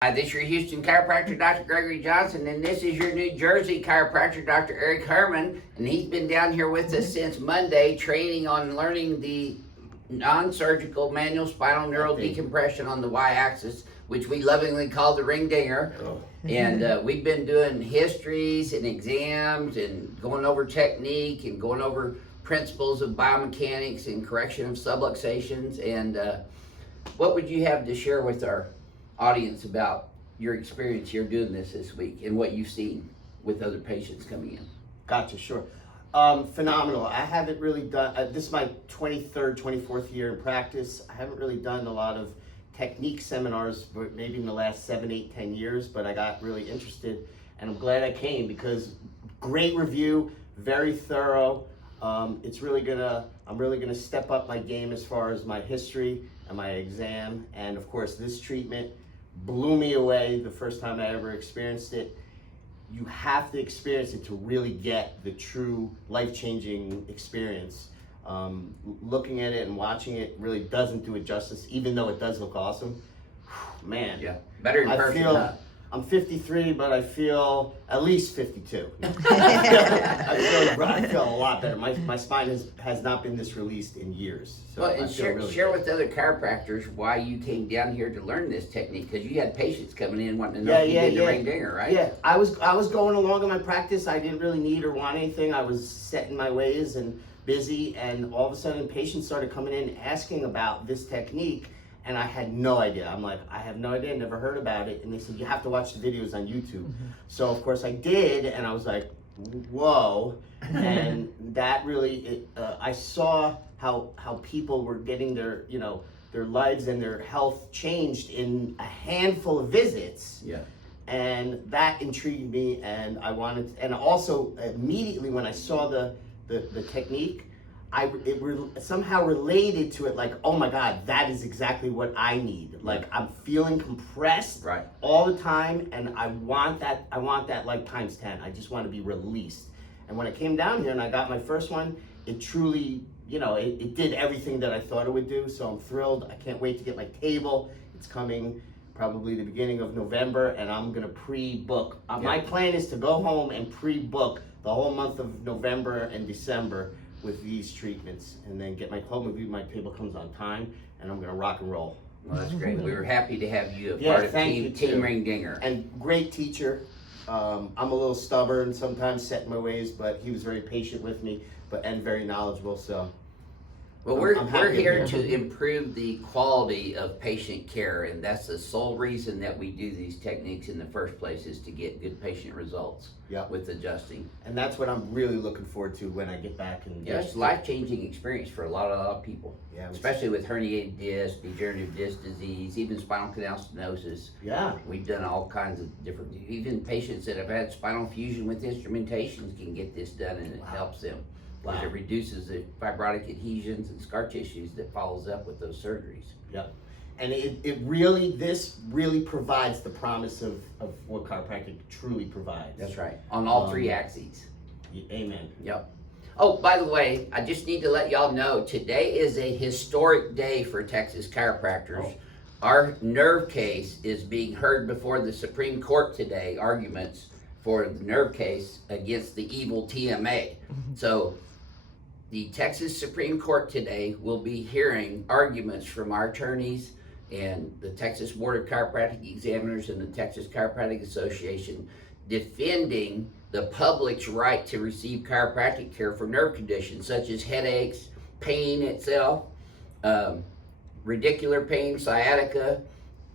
Hi, this is your Houston chiropractor, Dr. Gregory Johnson, and this is your New Jersey chiropractor, Dr. Eric Herman, and he's been down here with us since Monday, training on learning the non-surgical manual spinal neural decompression on the y-axis, which we lovingly call the ring dinger. And we've been doing histories and exams and going over technique and going over principles of biomechanics and correction of subluxations. And what would you have to share with our audience about your experience here doing this week and what you've seen with other patients coming in? Gotcha, sure. Phenomenal. I haven't really done, this is my 23rd, 24th year in practice. I haven't really done a lot of technique seminars, maybe in the last 7, 8, 10 years, but I got really interested and I'm glad I came because great review, very thorough. I'm really gonna step up my game as far as my history and my exam, and of course this treatment blew me away the first time I ever experienced it. You have to experience it to really get the true life-changing experience. Looking at it and watching it really doesn't do it justice, even though it does look awesome. Man, yeah, better in person. Huh? I'm 53, but I feel at least 52. I feel a lot better. My spine has not been this released in years. So well, and share with other chiropractors why you came down here to learn this technique, because you had patients coming in wanting to know if you did the ring dinger, right? Yeah, I was going along in my practice. I didn't really need or want anything. I was set in my ways and busy, and all of a sudden patients started coming in asking about this technique. And I had no idea. I'm like, I have no idea, never heard about it. And they said, you have to watch the videos on YouTube. Mm-hmm. So of course I did, and I was like, whoa. And that really, I saw how people were getting their lives and their health changed in a handful of visits. Yeah. And that intrigued me, and I wanted, and also immediately when I saw the technique, it somehow related to it, like, oh my God, that is exactly what I need. Like, I'm feeling compressed all the time, and I want that like times 10. I just want to be released. And when I came down here and I got my first one, it truly, it did everything that I thought it would do. So I'm thrilled. I can't wait to get my table. It's coming probably the beginning of November, and I'm gonna pre-book. My plan is to go home and pre-book the whole month of November and December with these treatments, and then get my my table comes on time, and I'm gonna rock and roll. Well, that's great. We were happy to have you part of Team Ring Dinger. And great teacher. I'm a little stubborn, sometimes set in my ways, but he was very patient with me, and very knowledgeable. So, well, we're here to improve the quality of patient care, and that's the sole reason that we do these techniques in the first place, is to get good patient results with adjusting. And that's what I'm really looking forward to when I get back. And it's a life-changing experience for a lot of people, especially with herniated disc, degenerative disc disease, even spinal canal stenosis. Yeah. We've done all kinds of different, even patients that have had spinal fusion with instrumentations can get this done, and it helps them. Because it reduces the fibrotic adhesions and scar tissues that follows up with those surgeries. Yep. And this really provides the promise of what chiropractic truly provides. That's right. On all three axes. Amen. Yep. Oh, by the way, I just need to let y'all know, today is a historic day for Texas chiropractors. Oh. Our nerve case is being heard before the Supreme Court today, arguments for the nerve case against the evil TMA. So the Texas Supreme Court today will be hearing arguments from our attorneys and the Texas Board of Chiropractic Examiners and the Texas Chiropractic Association, defending the public's right to receive chiropractic care for nerve conditions such as headaches, pain itself, radicular pain, sciatica,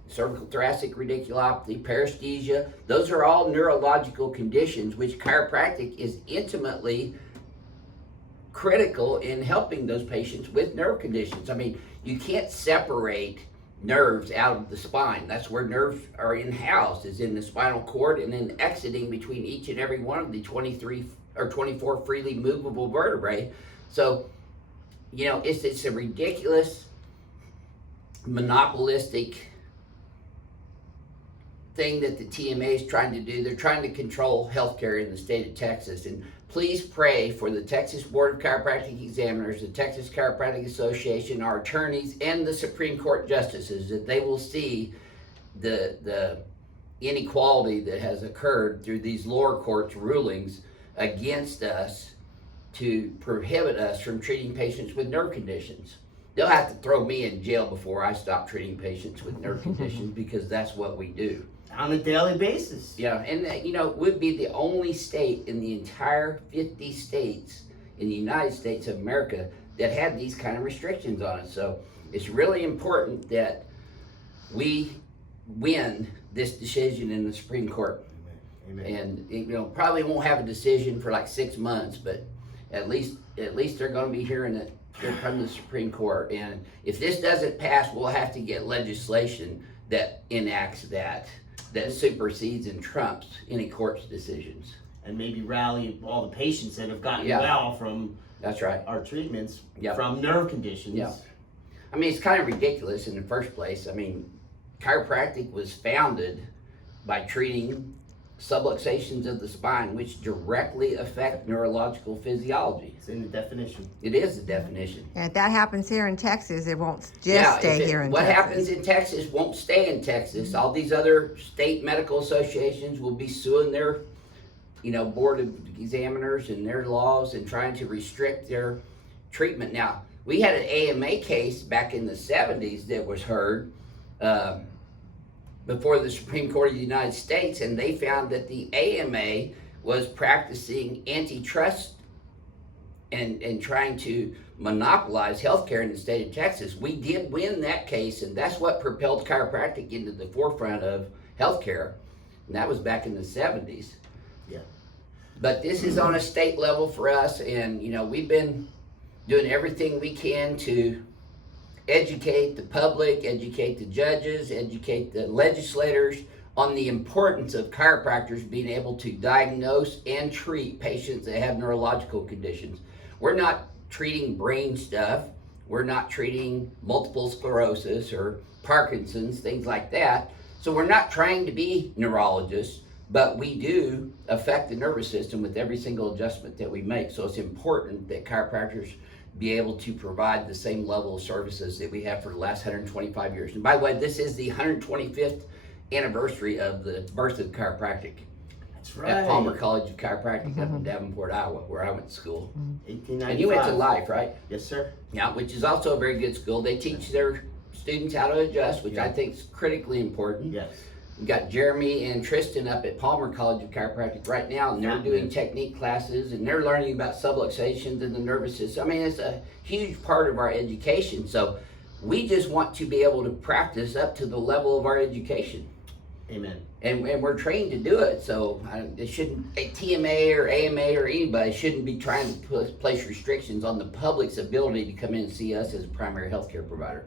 cervical thoracic radiculopathy, paresthesia. Those are all neurological conditions which chiropractic is intimately critical in helping those patients with nerve conditions. I mean, you can't separate nerves out of the spine. That's where nerves are housed, is in the spinal cord, and then exiting between each and every one of the 23 or 24 freely movable vertebrae. So, it's a ridiculous, monopolistic thing that the TMA is trying to do. They're trying to control healthcare in the state of Texas, and please pray for the Texas Board of Chiropractic Examiners, the Texas Chiropractic Association, our attorneys, and the Supreme Court justices, that they will see the inequality that has occurred through these lower courts rulings against us to prohibit us from treating patients with nerve conditions. They'll have to throw me in jail before I stop treating patients with nerve conditions because that's what we do. On a daily basis. Yeah, and we'd be the only state in the entire 50 states in the United States of America that had these kind of restrictions on it. So it's really important that we win this decision in the Supreme Court. Amen. And probably won't have a decision for like 6 months, but at least they're going to be hearing it from the Supreme Court. And if this doesn't pass, we'll have to get legislation that enacts that supersedes and trumps any court's decisions. And maybe rally all the patients that have gotten Yeah. well from That's right. our treatments Yep. from nerve conditions. Yeah. I mean, it's kind of ridiculous in the first place. I mean, chiropractic was founded by treating subluxations of the spine, which directly affect neurological physiology. It's in the definition. It is the definition. And if that happens here in Texas, it won't just stay here in what Texas. happens in Texas won't stay in Texas. All these other state medical associations will be suing their, board of examiners and their laws and trying to restrict their treatment. Now, we had an AMA case back in the 70s that was heard before the Supreme Court of the United States, and they found that the AMA was practicing antitrust and trying to monopolize healthcare in the state of Texas. We did win that case, and that's what propelled chiropractic into the forefront of healthcare, and that was back in the 70s. Yeah. But this is on a state level for us, and we've been doing everything we can to educate the public, educate the judges, educate the legislators on the importance of chiropractors being able to diagnose and treat patients that have neurological conditions. We're not treating brain stuff. We're not treating multiple sclerosis or Parkinson's, things like that. So we're not trying to be neurologists, but we do affect the nervous system with every single adjustment that we make. So it's important that chiropractors be able to provide the same level of services that we have for the last 125 years. And by the way, this is the 125th anniversary of the birth of chiropractic. That's right. At Palmer College of Chiropractic up in Davenport, Iowa, where I went to school. 1895. And you went to Life, right? Yes, sir. Yeah, which is also a very good school. They teach their students how to adjust, which I think is critically important. Yes. We got Jeremy and Tristan up at Palmer College of Chiropractic right now, and they're doing technique classes, and they're learning about subluxations in the nervous system. I mean, it's a huge part of our education. So we just want to be able to practice up to the level of our education. Amen. And we're trained to do it, so it shouldn't, TMA or AMA or anybody shouldn't be trying to place restrictions on the public's ability to come in and see us as a primary healthcare provider.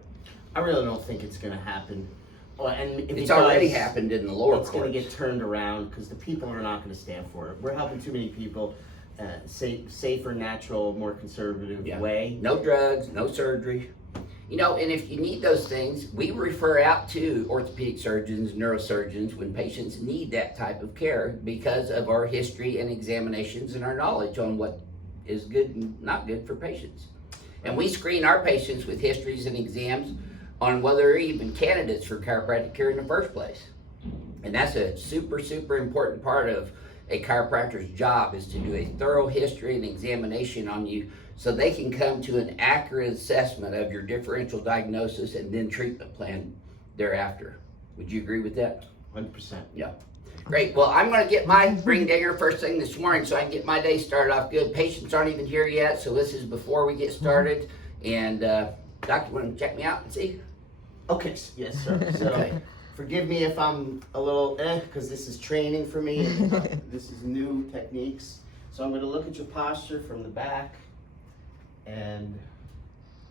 I really don't think it's going to happen. Well, and if It's it already does, happened in the lower it's going courts. to get turned around because the people are not going to stand for it. We're helping too many people. Safer, natural, more conservative way. No drugs, no surgery. And if you need those things, we refer out to orthopedic surgeons, neurosurgeons when patients need that type of care because of our history and examinations and our knowledge on what is good and not good for patients. And we screen our patients with histories and exams on whether they're even candidates for chiropractic care in the first place. And that's a super, super important part of a chiropractor's job, is to do a thorough history and examination on you so they can come to an accurate assessment of your differential diagnosis and then treatment plan thereafter. Would you agree with that? 100%. Yeah. Great. Well, I'm going to get my ring dinger first thing this morning so I can get my day started off good. Patients aren't even here yet, so this is before we get started. And doctor, want to check me out and see? Okay. Yes, sir. So Okay. forgive me if I'm a little because this is training for me. And, this is new techniques. So I'm going to look at your posture from the back, and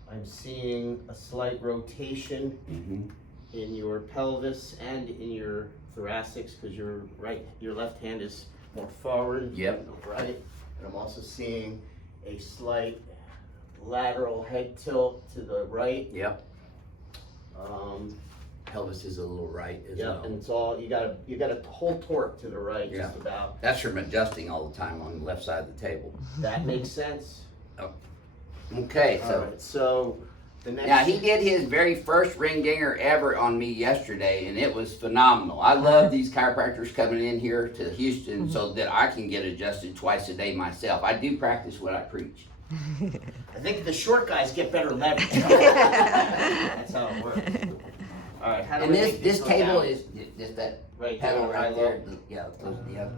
I'm seeing a slight rotation in your pelvis and in your thoracics because your left hand is more forward. Yep. Right. And I'm also seeing a slight lateral head tilt to the right. Yep. Pelvis is a little right as well. And it's all you got a whole torque to the right, just about. That's from adjusting all the time on the left side of the table. That makes sense. Okay, All so right, so the next. Now, he did his very first ring dinger ever on me yesterday, and it was phenomenal. I love these chiropractors coming in here to Houston so that I can get adjusted twice a day myself. I do practice what I preach. I think the short guys get better leverage. That's how it works. All right, how do And we this make this go table down? is just that Right pedal there, right high, there. low. Yeah, yeah.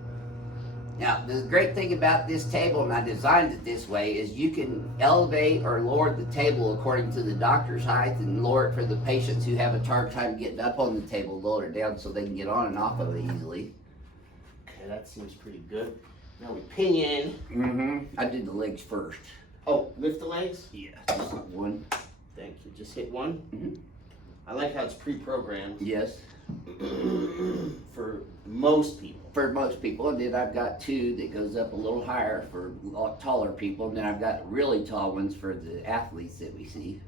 Now, the great thing about this table, and I designed it this way, is you can elevate or lower the table according to the doctor's height and lower it for the patients who have a hard time getting up on the table, lower it down so they can get on and off of it easily. Okay, that seems pretty good. Now we pinion. Mm-hmm. I did the legs first. Oh, lift the legs? Yeah. One. Thank you. Just hit one. Mhm. I like how it's pre-programmed Yes. for most people. For most people, and then I've got two that goes up a little higher for a lot taller people, and then I've got really tall ones for the athletes that we see.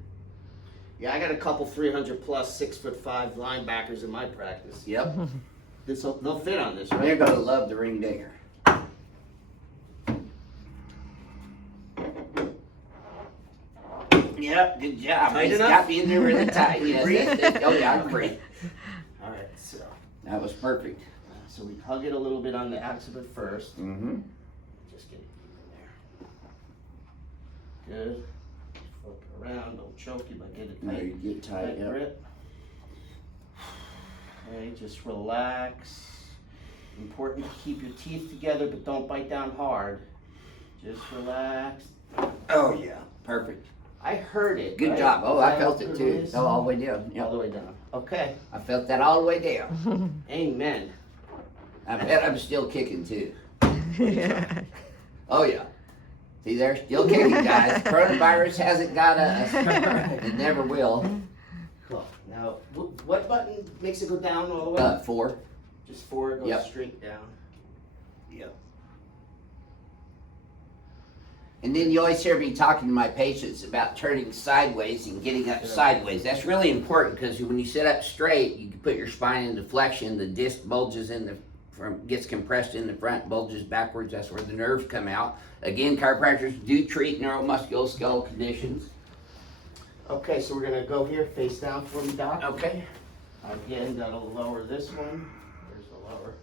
Yeah, I got a couple 300 plus 6'5" linebackers in my practice. Yep. They'll fit on this, They're right? gonna love the ring dinger. Yep, good job. Tight He's enough? got me in there really tight. Yes, oh yeah, I'm free. All right, so That was perfect. we hug it a little bit on the occiput first. Mm-hmm. Just get it in there. Good. Flip it around. Don't choke you, but get it There you tight. get tight, Tight yep. grip. Okay, just relax. Important to keep your teeth together, but don't bite down hard. Just relax. Oh yeah, perfect. I heard it. Good right? job. Oh, Is I that felt what it too. is? Oh, all the way down. All Yep. the way down. Okay. I felt that all the way down. Amen. I bet I'm still kicking too. Oh yeah. See, they're still kicking, guys. Coronavirus hasn't got us. It never will. Cool. Now, what button makes it go down all the way? 4. Just 4 goes Yep. straight down. Yep. And then you always hear me talking to my patients about turning sideways and getting up sideways. That's really important because when you sit up straight, you can put your spine into flexion. The disc bulges in the front, gets compressed in the front, bulges backwards. That's where the nerves come out. Again, chiropractors do treat neuromusculoskeletal conditions. Okay, so we're gonna go here, face down for me, Doc. Okay. Again, gotta lower this one. There's the lower.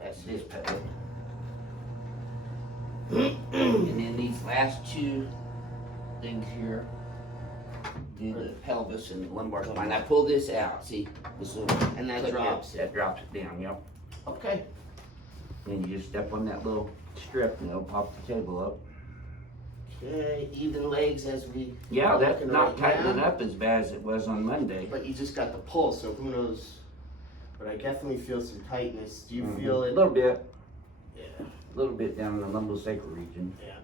That's This pedal. And then these last two things here do the pelvis and the lumbar spine. I pull this out, see? This little And that clip here, drops. That drops it down, yep. Okay. And you just step on that little strip and it'll pop the table up. Okay, even legs as we. Yeah, are that's looking not right tightening now. up as bad as it was on Monday. But you just got the pull, so who knows? But I definitely feel some tightness. Do you Mhm. feel A it? little bit, Yeah. a little bit down in the lumbosacral region. Yeah.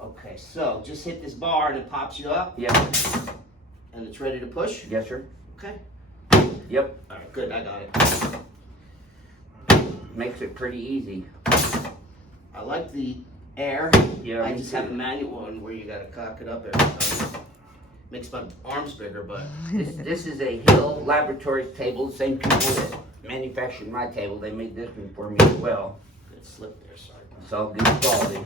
Okay, so just hit this bar and it pops you up Yep, and it's ready to push. yes sir. Okay. Yep, All right, good. I got it. makes it pretty easy. I like the air. Yeah, I me just too. have a manual one where you gotta cock it up every time. Makes my arms bigger, but This is a Hill Laboratories table, the same people that manufactured my table, they made this one for me as well. it slipped there. Sorry. It's all good quality.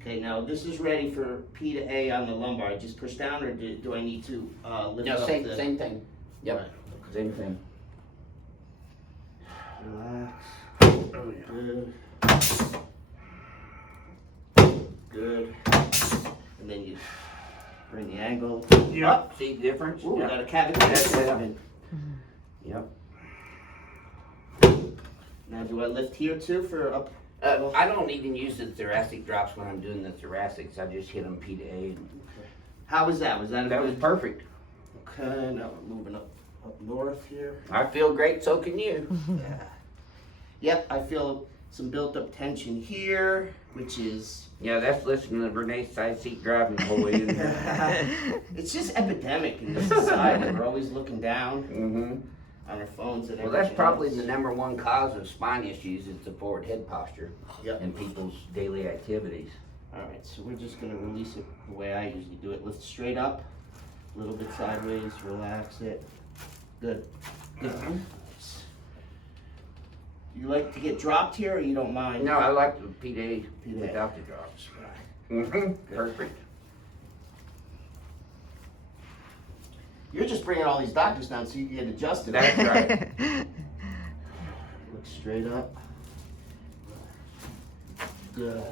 Okay, now this is ready for P to A on the lumbar. Just push down, or do I need to lift No, up same, the? same thing. Yep, Right. same thing. Relax. Oh, yeah. Good. Good. And then you bring the angle Yep. up. See the difference? Ooh, we Yep. got a cavity. That's it. Yep. Now, do I lift here too for up? I don't even use the thoracic drops when I'm doing the thoracics. I just hit them P to A. How was that? Was that a That was good? perfect. Okay, now we're moving up north here. I feel great, so can you. Yeah. Yep, I feel some built-up tension here, which is Yeah, that's listening to Renee's side seat driving the whole way in here. it's just epidemic in this society. We're always looking down Mm-hmm. on our phones and Well, everything. that's probably else. the number one cause of spine issues is the forward head posture Yep. in people's daily activities. All right, so we're just gonna release it the way I usually do it. Lift straight up, a little bit sideways, relax it. Good. Good. Nice. You like to get dropped here, or you don't mind? No, I like the PDA PDA. without the drops. Right. Perfect. You're just bringing all these doctors down so you can get adjusted. That's right. Look straight up. Good. Nice.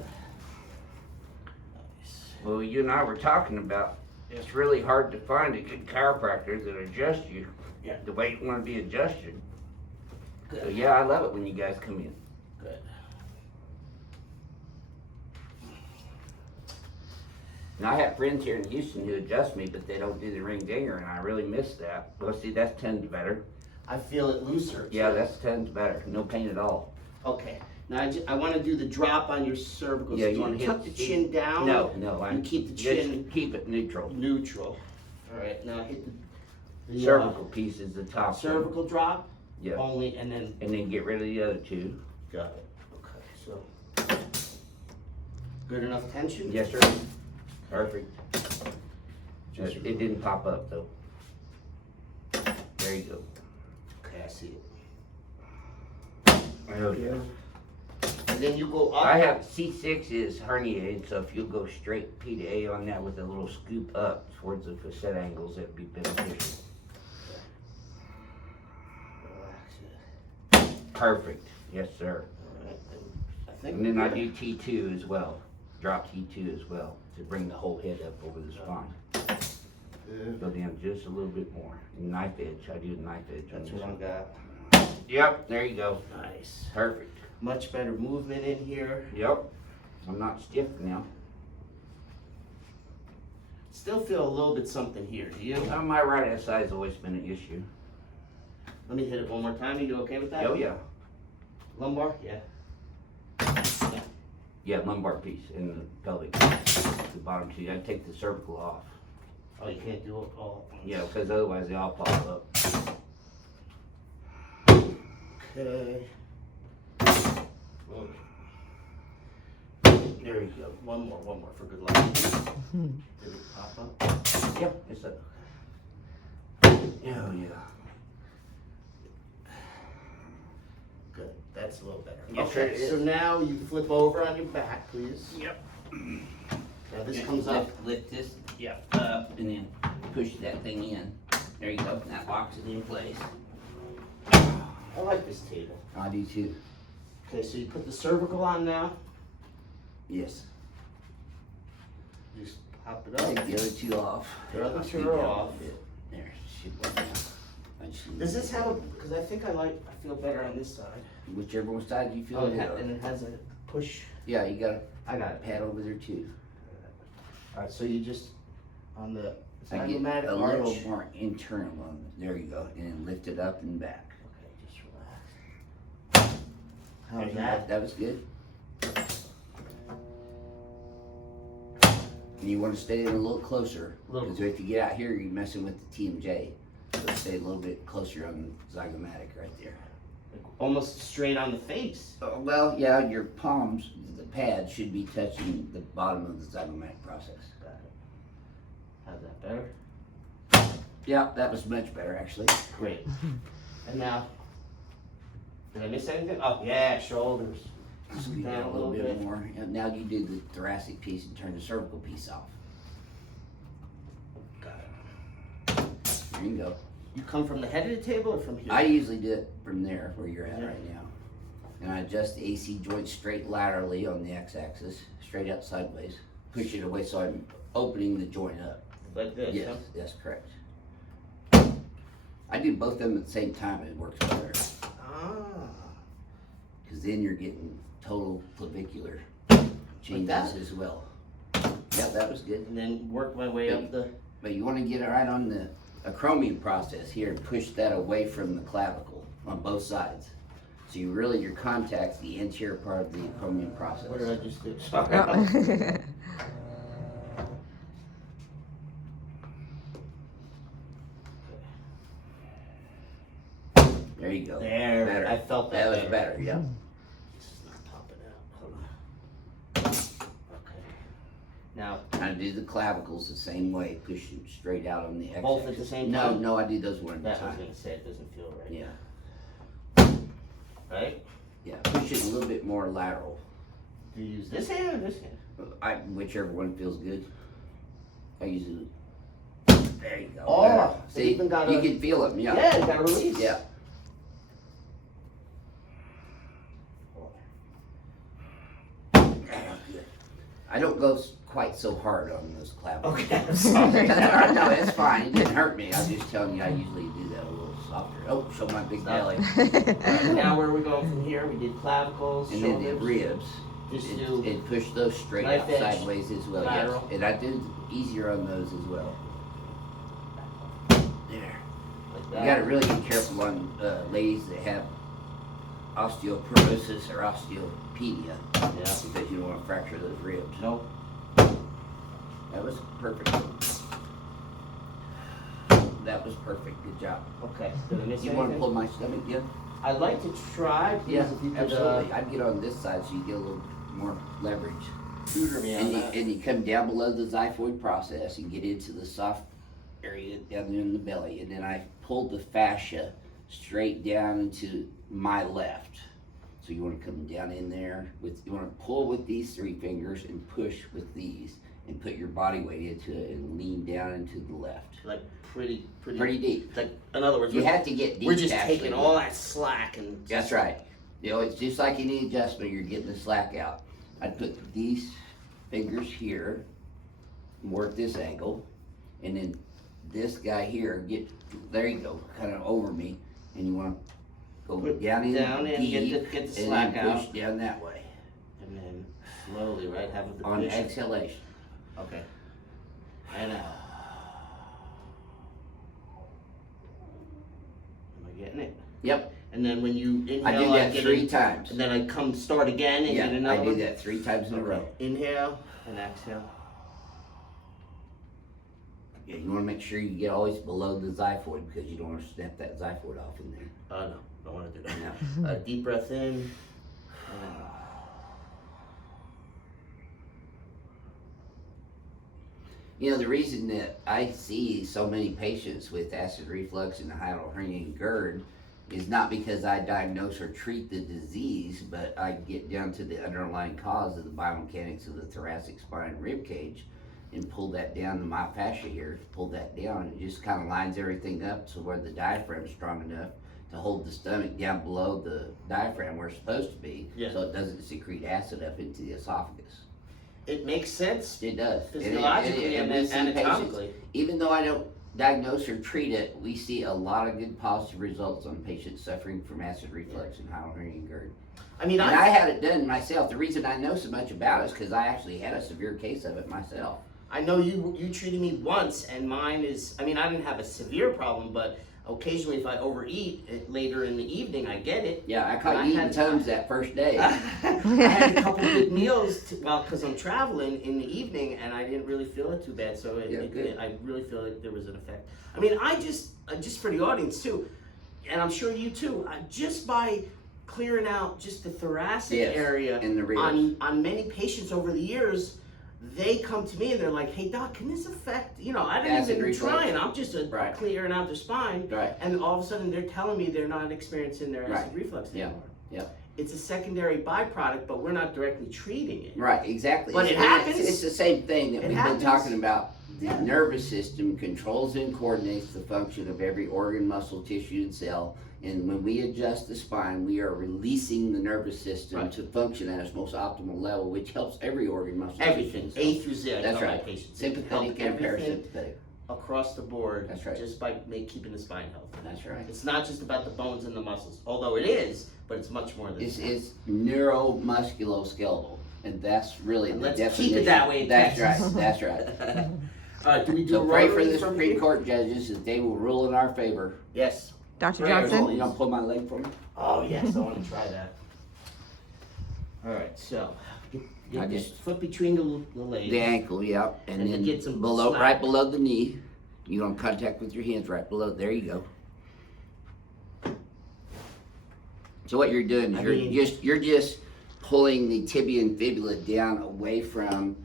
Well, you and I were talking about, it's really hard to find a good chiropractor that adjusts you the way you want to be adjusted. Good. So yeah, I love it when you guys come in. Good. Now, I have friends here in Houston who adjust me, but they don't do the ring dinger, and I really miss that. Well, see, that's tons better. I feel it looser. Yeah, that's tons better. No pain at all. Okay. Now I want to do the drop on your cervical. Yeah, So you do want to tuck the chin down? No, You keep the chin just keep it neutral. neutral. All right. Now hit the Cervical piece is the top one. cervical drop. Yeah. Only, and then. Get rid of the other two. Got it. Okay. So. Good enough tension? Yes, sir. Perfect. Just It didn't pop up though. There you go. Okay, I see it. Oh yeah. And then you go up. I have C6 is herniated, so if you go straight P to A on that with a little scoop up towards the facet angles, that'd be beneficial. Relax it. Perfect. Yes, sir. All right. I think. And then I do T2 as well. Drop T2 as well to bring the whole head up over the spine. Good. Go down just a little bit more. And knife edge. I do the knife edge. on That's this what I one. got. Yep. There you go. Nice. Perfect. Much better movement in here. Yep. I'm not stiff now. Still feel a little bit something here. Do you? My right SI has always been an issue. Let me hit it one more time. Are you okay with that? Oh yeah. Lumbar? Yeah. Yeah, lumbar piece and the pelvic, the bottom two. I take the cervical off. Oh, you can't do it all at once. Yeah, because otherwise they all pop up. Okay. There you go. One more for good luck. Did it pop up? Yep, it's a. Oh yeah. Good. That's a little better. Yes, sir, Okay, it so is. now you flip over on your back, please. Yep. Now this comes up. Lift this up and then push that thing in. There you go. That locks it in place. I like this table. I do too. Okay, so you put the cervical on now. Yes. You just pop it up. Take the other two off. The other I'll two scoot are down a off. little bit. There, should work now. I just- Does this have a, because I think I feel better on this side. Whichever one side you feel Oh, good on. and it has a push. Yeah, you got I got a it. pad over there too. Alright, so you just, on the I get zygomatic a arch. little more internal on it. There you go. And then lift it up and back. Okay, just relax. How's There you that? go. That was good. And you want to stay in a little closer. Little. Because if you get out here, you're messing with the TMJ. So stay a little bit closer on the zygomatic right there. Almost straight on the face. Well, yeah, your palms, the pad should be touching the bottom of the zygomatic process. Got it. How's that better? Yeah, that was much better actually. Great. And now, did I miss anything? Oh, yeah, shoulders. Scoot down a little bit more. And now you do the thoracic piece and turn the cervical piece off. Got it. There you go. You come from the head of the table or from here? I usually do it from there where you're at right now. And I adjust the AC joint straight laterally on the x-axis, straight out sideways. Push it away so I'm opening the joint up. Like this, Yes, huh? that's correct. I do both of them at the same time and it works better. Ah. Because then you're getting total clavicular that? changes as well. Yeah, that was good. And then work my way up the... But you want to get it right on the acromion process here and push that away from the clavicle on both sides. So you really, your contact's the anterior part of the acromion process. What did I just do? Sorry. Oh. There you go. There, Better. I felt that. That was there. better, yeah. This is not popping out. Hold on. Okay. Now, I do the clavicles the same way, push them straight out on the x-axis. both at the same No, time? no, I do those one at a That was time. gonna say it doesn't feel right. Yeah. Right? Yeah, push it a little bit more lateral. Do you use this hand or this hand? Whichever one feels good. I usually. There you go. Oh, see, even got you can feel them. Yeah. Yeah, you got a release. Yeah. I don't go quite so hard on those clavicles. Okay, I'm sorry. No, it's fine. It didn't hurt me. I'm just telling you, I usually do that a little softer. Oh, show my big belly. Alright, now where are we going from here? We did clavicles, And then the shoulders. ribs. Just do And push those straight knife out edge, sideways as well. Yes. lateral. And I did easier on those as well. There. like You that. gotta really be careful on ladies that have osteoporosis or osteopenia Yeah. because you don't want to fracture those ribs. Nope. That was perfect. That was perfect. Good job. Okay. Did I miss You want to anything? pull my stomach in? I'd like to try, please, Yeah, if you could absolutely. I'd get on this side so you get a little more leverage. tutor me on that. And you come down below the xiphoid process and get into the soft area down there in the belly. And then I pulled the fascia straight down into my left. So you want to come down in there you want to pull with these 3 fingers and push with these and put your body weight into it and lean down into the left. Like pretty deep. Like, in other words, You have to get deep. we're just actually. taking all that slack and. That's right. You know, it's just like any adjustment, you're getting the slack out. I'd put these fingers here, and work this angle, and then this guy here, there you go, kind of over me, and you want to go Put down in and deep, get the and slack then push out. down that way. And then slowly, right? Have the On position. exhalation. Okay. And out. Am I getting it? Yep, And then when you inhale, I do that get 3 in, times. and then I start again and Yeah, get another I do one. that 3 times in a row. Inhale and exhale. Yeah, you want to make sure you get always below the xiphoid because you don't want to snap that xiphoid off in there. No, don't want to do that. No. Deep breath in. And out. You know, the reason that I see so many patients with acid reflux and hiatal hernia and GERD is not because I diagnose or treat the disease, but I get down to the underlying cause of the biomechanics of the thoracic spine and rib cage and pull that down, the myofascia here, pull that down, and it just kind of lines everything up so where the diaphragm is strong enough to hold the stomach down below the diaphragm where it's supposed to be, Yeah. so it doesn't secrete acid up into the esophagus. It makes sense It does. physiologically and we see anatomically. patients, even though I don't diagnose or treat it, we see a lot of good positive results on patients suffering from acid reflux and hiatal hernia and GERD. I mean, And I had it done myself. The reason I know so much about it is because I actually had a severe case of it myself. I know you treated me once, and mine is. I mean, I didn't have a severe problem, but occasionally, if I overeat later in the evening, I get it. Yeah, I caught I you eating had- Tums that first day. I had a couple good meals, because I'm traveling in the evening, and I didn't really feel it too bad. So Good. I really feel like there was an effect. I mean, I just for the audience too, and I'm sure you too, just by clearing out just the thoracic Yes, area and the ribs. on many patients over the years. They come to me and they're like, "Hey doc, can this affect?" You know, I didn't Acid even reflux. try, and I'm just Right. clearing out their spine, Right. and all of a sudden they're telling me they're not experiencing their acid Right. reflux Yeah. anymore. Yeah. It's a secondary byproduct, but we're not directly treating it. Right, exactly. But it It's- happens. It's the same thing that It we've happens. been talking about. The Yeah. nervous system controls and coordinates the function of every organ, muscle, tissue, and cell. And when we adjust the spine, we are releasing the nervous system Right. to function at its most optimal level, which helps every organ, muscle, Everything, tissue, and A cell. through Z. I That's tell my right. patients. Sympathetic Help and everything parasympathetic. across the board. That's right. Just by keeping the spine healthy. That's right. It's not just about the bones and the muscles, although it is, but it's much more than It's, that. it's neuromusculoskeletal, and that's really And the let's definition. keep it that way in That's Texas. right. That's right. All right, do we do So a pray for rotary the from Supreme here? Court judges that they will rule in our favor. Yes. Dr. Prayers Johnson? only. You gonna pull my leg for me? Oh yes, I want to try that. All right, so I get just- this foot between the legs. The ankle, yeah, and And then get some below, slack. right below the knee. You want contact with your hands right below. There you go. So what you're doing is I you're mean- just pulling the tibia and fibula down away from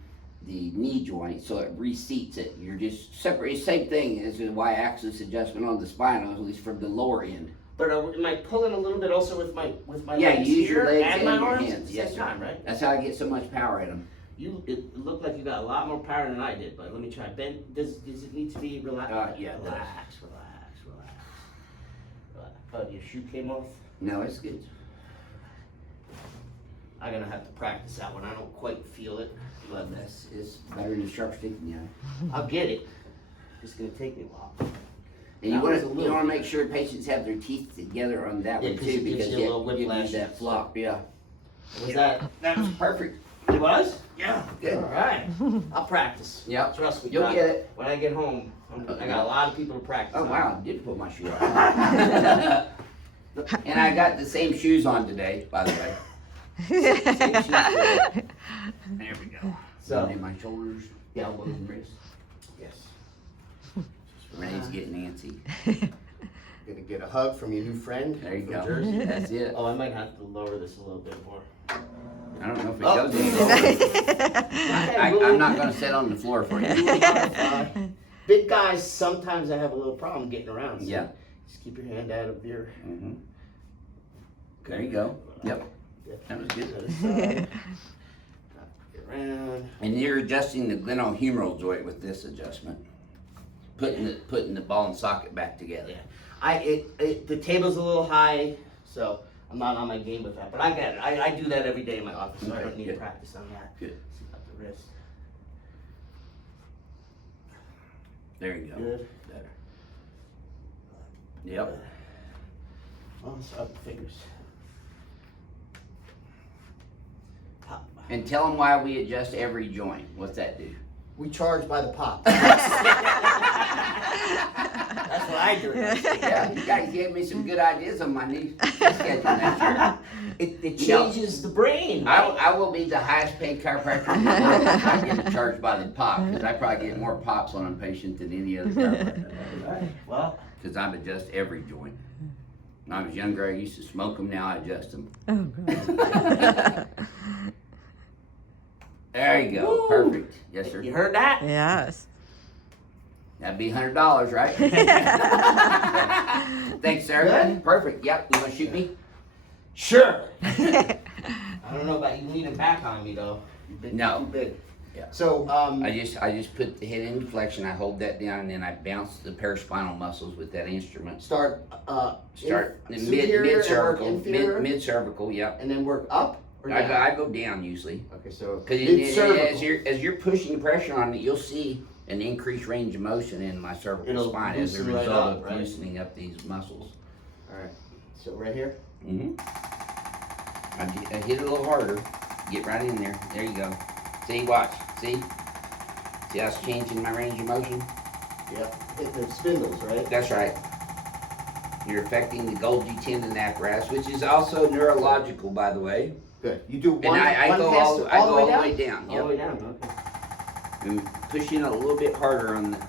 the knee joint, so it reseats it. You're just separate. Same thing as the y-axis adjustment on the spine, at least from the lower end. But am I pulling a little bit also with my Yeah, legs you use your here legs and my and your arms hands. at the Yes, same sir. time, right? That's how I get so much power in them. It looked like you got a lot more power than I did, but let me try. Ben, does it need to be relaxed? Yeah, it does. relax. Oh, your shoe came off? No, it's good. I'm gonna have to practice that one. I don't quite feel it. But This is better than sharp stick, you know. I'll get it. It's gonna take me a while. And you want to make sure patients have their teeth together on that Yeah, one 'cause too, it gives because you a little it gives whiplash. you that flop. Yeah, Was that? that was perfect. It was? Yeah, All good. right. I'll practice. Yep. Trust me. You'll Doc. get it. When I get home, I got a lot of people to practice. Oh on. wow, I did put my shoe on. And I got the same shoes on today, by the way. Same shoes today. There we go. So- in my shoulders, elbows, and wrists. Yes. Renee's getting antsy. Gonna get a hug from your new friend. There you from go. Jersey. That's it. Oh, I might have to lower this a little bit more. I don't know if it Oh. goes anymore. I'm not gonna sit on the floor for you. Big guys, sometimes I have a little problem getting around. So Yeah. just keep your hand out of your. Mhm. There you go. Yep. That was good. Get around. And you're adjusting the glenohumeral joint with this adjustment. Putting the ball and socket back together. Yeah. The table's a little high, so I'm not on my game with that. But I get it. I do that every day in my office, so I Okay, don't need to good. practice on that. Good. See about the wrist. There you go. Good. Better. Yep. Oh, sorry, fingers. Pop. And tell them why we adjust every joint. What's that do? We charge by the pop. That's what I do. Yeah, you guys gave me some good ideas on my new schedule next year. It changes the brain. I will be the highest paid chiropractor in the world if I get charged by the pop, because I probably get more pops on a patient than any other chiropractor. Well, Because I adjust every joint. When I was younger, I used to smoke them, now I adjust them. Oh, God. There you go, Woo! perfect. Yes, sir. you heard that? Yes. That'd be $100, right? Thanks, sir. Good? Perfect, yep. You wanna shoot me? Sure. I don't know about you leaning back on me though. You've been No. too big. Yeah. So I just put the head in flexion, I hold that down, and then I bounce the paraspinal muscles with that instrument. start Start in superior mid and work cervical, inferior? mid cervical, yep. and then work up or I down? go down usually. Okay, so Because mid-cervical. as you're pushing pressure on it, you'll see an increased range of motion in my cervical It'll spine as a loosen right result up, of right? loosening up these muscles. All right. So right here. Mm-hmm. I hit it a little harder. Get right in there. There you go. See, watch. See how it's changing my range of motion? Yep. Hit the spindles, right? That's right. You're affecting the Golgi tendon apparatus, which is also neurological, by the way. Good. You do And one. I one go pass all the way down. All the way down. Okay. And push in a little bit harder on the.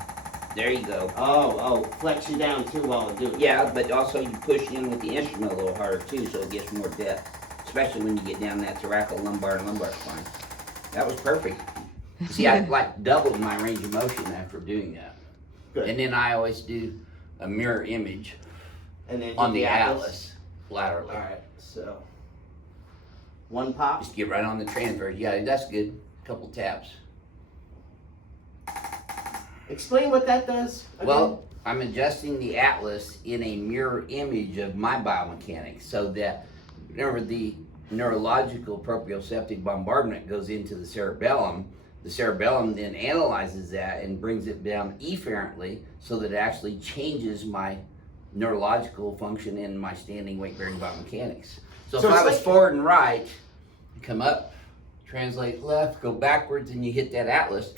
There you go. Oh, flex you down too while I do it. Yeah, but also you push in with the instrument a little harder too, so it gets more depth, especially when you get down that thoracolumbar and lumbar spine. That was perfect. See, I like doubled my range of motion after doing that. Good. And then I always do a mirror image And then on hit the atlas laterally. All right. So one pop. Just get right on the transfer. Yeah, that's good. Couple taps. Explain what that does. again. Well, I'm adjusting the atlas in a mirror image of my biomechanics so that, remember, the neurological proprioceptive bombardment goes into the cerebellum. The cerebellum then analyzes that and brings it down efferently so that it actually changes my neurological function in my standing weight bearing biomechanics. So if it's I was like- forward and right, come up, translate left, go backwards, and you hit that atlas,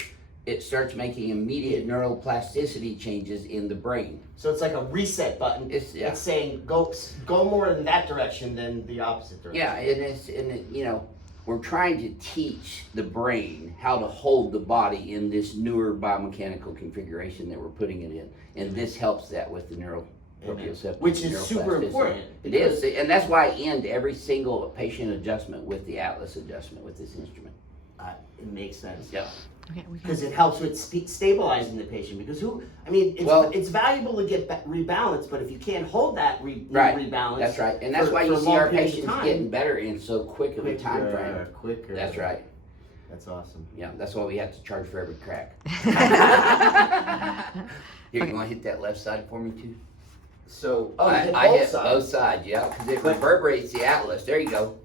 it starts making immediate neuroplasticity changes in the brain. So it's like a reset button. It's saying go more in that direction than the opposite direction. Yeah, and we're trying to teach the brain how to hold the body in this newer biomechanical configuration that we're putting it in, and this helps that with the proprioceptive, Which is super neuroplasticity. important. It is, and that's why I end every single patient adjustment with the atlas adjustment with this instrument. It makes sense. Yeah. because it helps with stabilizing the patient. Because it's valuable to get rebalanced, but if you can't hold that rebalance, that's right, and that's why you see our patients getting better in so quick of a time frame. Quicker. That's right. That's awesome. Yeah, that's why we have to charge for every crack. Here, you want to hit that left side for me too? So, I hit hit both sides, yeah, because it reverberates the atlas. There you go.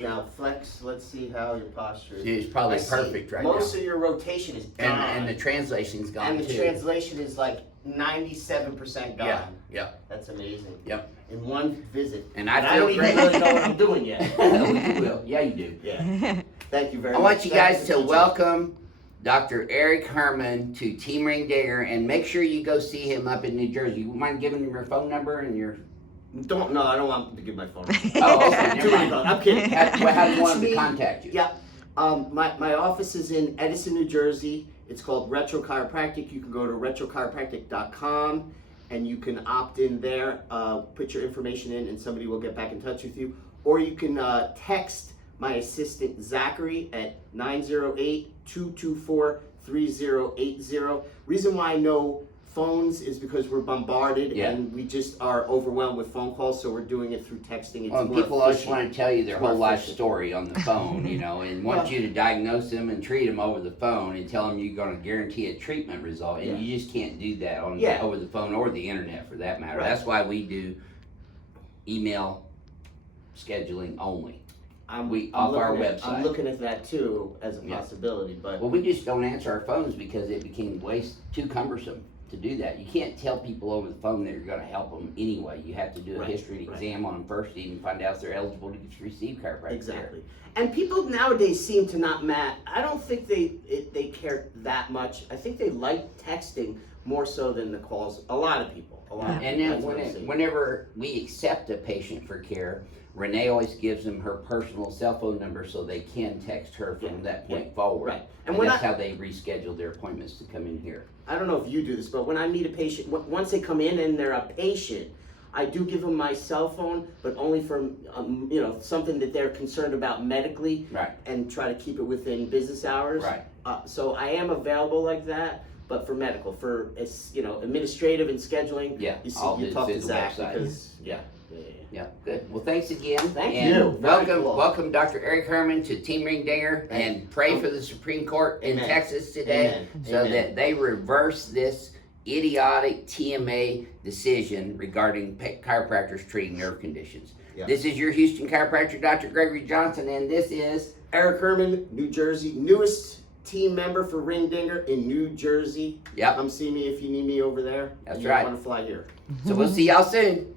Now flex. Let's see how your posture is. It's probably perfect right now. Most of your rotation is gone, and the translation's gone and the too. translation is like 97% gone. Yeah. That's amazing. Yep. In one visit. And I don't even really know what I'm doing yet. You will. Yeah, you do. Yeah. Thank you very much. I want you guys to welcome Dr. Eric Herman to Team Ring Dinger, and make sure you go see him up in New Jersey. You mind giving him your phone number and your... I don't want to give my phone. Oh, okay. Never mind. I'm kidding. How do you want him to contact you? Yeah. My office is in Edison, New Jersey. It's called Retro Chiropractic. You can go to retrochiropractic.com and you can opt in there, put your information in, and somebody will get back in touch with you. Or you can text my assistant Zachary at 908-224-3080. Reason why I know phones is because we're bombarded and we just are overwhelmed with phone calls, so we're doing it through texting. It's people always want to tell you their whole life story on the phone, and want you to diagnose them and treat them over the phone and tell them you're going to guarantee a treatment result, and you just can't do that over the phone or the internet for that matter. That's why we do email scheduling only. Off our website. I'm looking at that too as a possibility, but we just don't answer our phones because it became too cumbersome to do that. You can't tell people over the phone that you're going to help them anyway. You have to do a history exam on them first to even find out if they're eligible to receive chiropractic care. And people nowadays seem to not I don't think they care that much. I think they like texting more so than the calls. A lot of people. And then whenever we accept a patient for care, Renee always gives them her personal cell phone number so they can text her from that point forward. Right. And that's how they reschedule their appointments to come in here. I don't know if you do this, but when I meet a patient, once they come in and they're a patient, I do give them my cell phone, but only for something that they're concerned about medically, and try to keep it within business hours. So I am available like that, but for medical, for administrative and scheduling, you talk to Zach because Yeah, good. Well, thanks again. Thank you. Welcome Dr. Eric Herman to Team Ring Dinger, and pray for the Supreme Court in Texas today so that they reverse this idiotic TMA decision regarding chiropractors treating nerve conditions. This is your Houston chiropractor, Dr. Gregory Johnson, and this is Eric Herman, New Jersey, newest team member for Ring Dinger in New Jersey. Come see me if you need me over there. That's right. You want to fly here. So we'll see y'all soon.